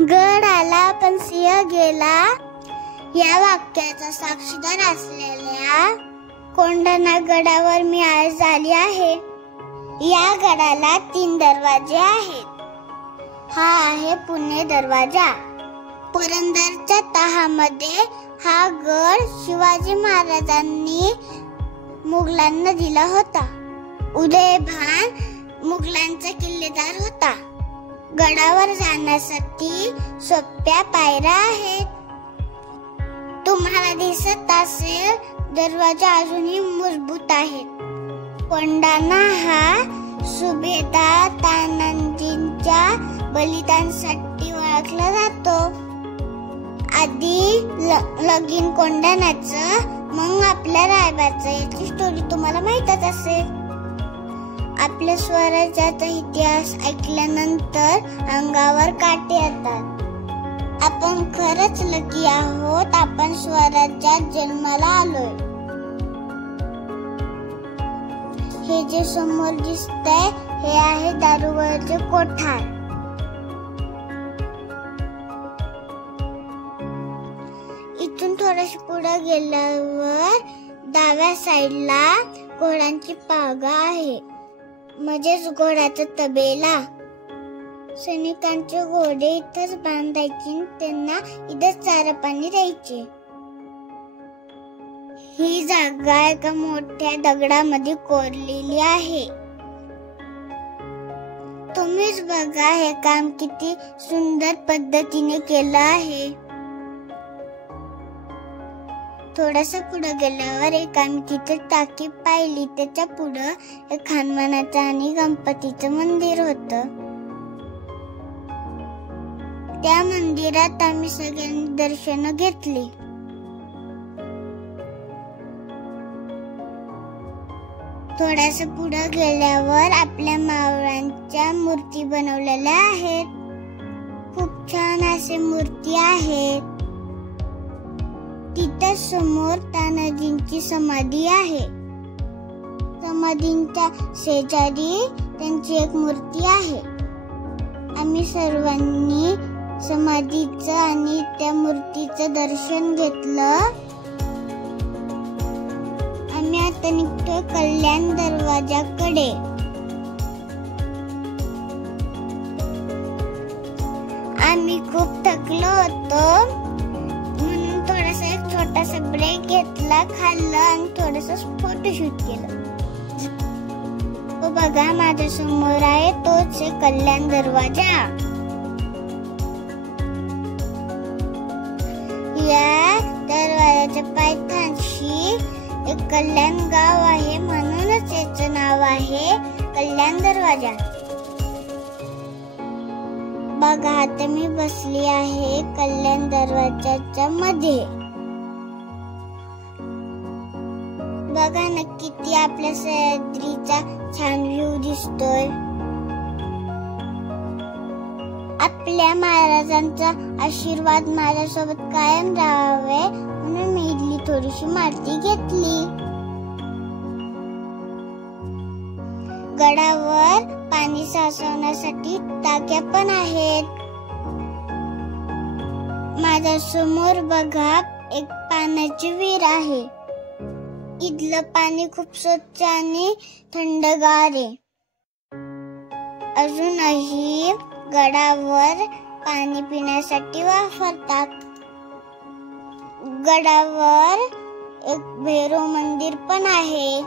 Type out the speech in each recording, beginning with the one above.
गड आला पण सिंह गेला या वाक्याचा साक्षीदार असलेल्या कोंढाणा गडावर मी आज आली आहे. या गडाला 3 दरवाजे आहेत. हा आहे पुणे दरवाजा. पुरंदरच्या तहामध्ये हा गड शिवाजी महाराजांनी मुघलांना दिला होता. उदयभान मुघलांचा किल्लेदार होता. गडावर जाण्यासाठी सोप्या पायऱ्या आहेत. तुम्हाला दिसत असेल दरवाजा अजूनही मजबूत आहेत. कोंढाणा हा सुभेदार तानाजींच्या बलिदानासाठी ओळखला जातो. आधी लगीन कोंढाण्याचं मग आपल्या रायबाचं याची स्टोरी तुम्हाला माहीतच असेल. आपल्या स्वराज्याचा इतिहास ऐकल्यानंतर अंगावर काटे येतात. आपण खरंच लकी आहोत. आपण स्वराज्यात जन्माला आलोय. हे जे समोर दिसतंय हे आहे दारुगोळ्याचे कोठार. इथून थोडंसं पुढे गेल्यावर डाव्या साईडला घोड्यांची पागा आहे, म्हणजेच घोड्याचा तबेला. सैनिकांचे घोडे इथंच बांधायचे, त्यांना इथंच चारा पाणी द्यायचे. ही जागा एका मोठ्या दगडामध्ये कोरलेली आहे. तुम्हीच बघा हे काम किती सुंदर पद्धतीने केलं आहे. थोडस पुढे गेल्यावर एक आम्ही तिथे टाकी पाहिली. त्याच्या पुढे एक हनुमानाचं आणि गणपतीचं मंदिर होतं. त्या मंदिरात आम्ही सगळ्यांनी दर्शन घेतली. थोडस पुढे गेल्यावर आपल्या मावळ्यांच्या मूर्ती बनवलेल्या आहेत. खूप छान असे मूर्ती आहेत. तिथे समोर तानाजींची समाधी आहे. समाधींच्या शेजारी त्यांची एक मूर्ती आहे. आम्ही सर्वांनी समाधीचं आणि त्या मूर्तीचं दर्शन घेतलं. आम्ही आता निघतोय कल्याण दरवाजाकडे. आम्ही खूप थकलो होतो म्हणून थोडासा एक छोटासा ब्रेक घेतला, खाल्लं आणि थोडासा फोटोशूट केलं. तो बघा माझ्या समोर आहे, तोच आहे कल्याण दरवाजा. या दरवाजाच्या पायथ्याशी एक कल्याण गाव आहे, म्हणूनच याचं नाव आहे कल्याण दरवाजा. बघा आता मी बसली आहे कल्याण दरवाजाच्या मध्ये. बघा ना किती आपल्या सह्याद्रीचा छान व्ह्यू दिसतोय. आपल्या महाराजांचा आशीर्वाद माझ्यासोबत कायम राहावे म्हणून मी इथली थोडीशी माती घेतली. गडावर पाणी साचवण्यासाठी टाक्या पण आहेत. माझ्या समोर बघा एक पाण्याची विहीर आहे. इथलं पाणी खूप स्वच्छ आणि थंडगार आहे. अजूनही गडावर पाणी पिण्यासाठी वापरतात. गडावर एक भैरव मंदिर पण आहे.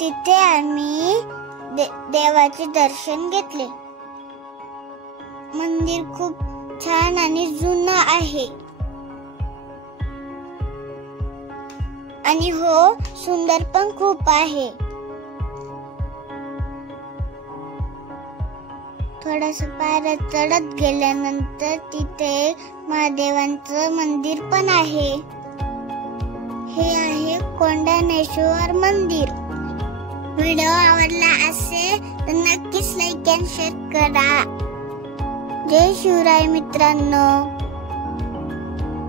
तिथे आम्ही देवाचे दर्शन घेतले. मंदिर खूप छान आणि जुनं आहे. आणि हो सुंदर पण खूप आहे. थोडस पायऱ्या चढत गेल्यानंतर तिथे महादेवांचं मंदिर पण आहे. हे आहे कोंढाणेश्वर मंदिर. व्हिडिओ आवडला असेल तर नक्कीच लाईक आणि शेअर करा. जय शिवराय मित्रांनो.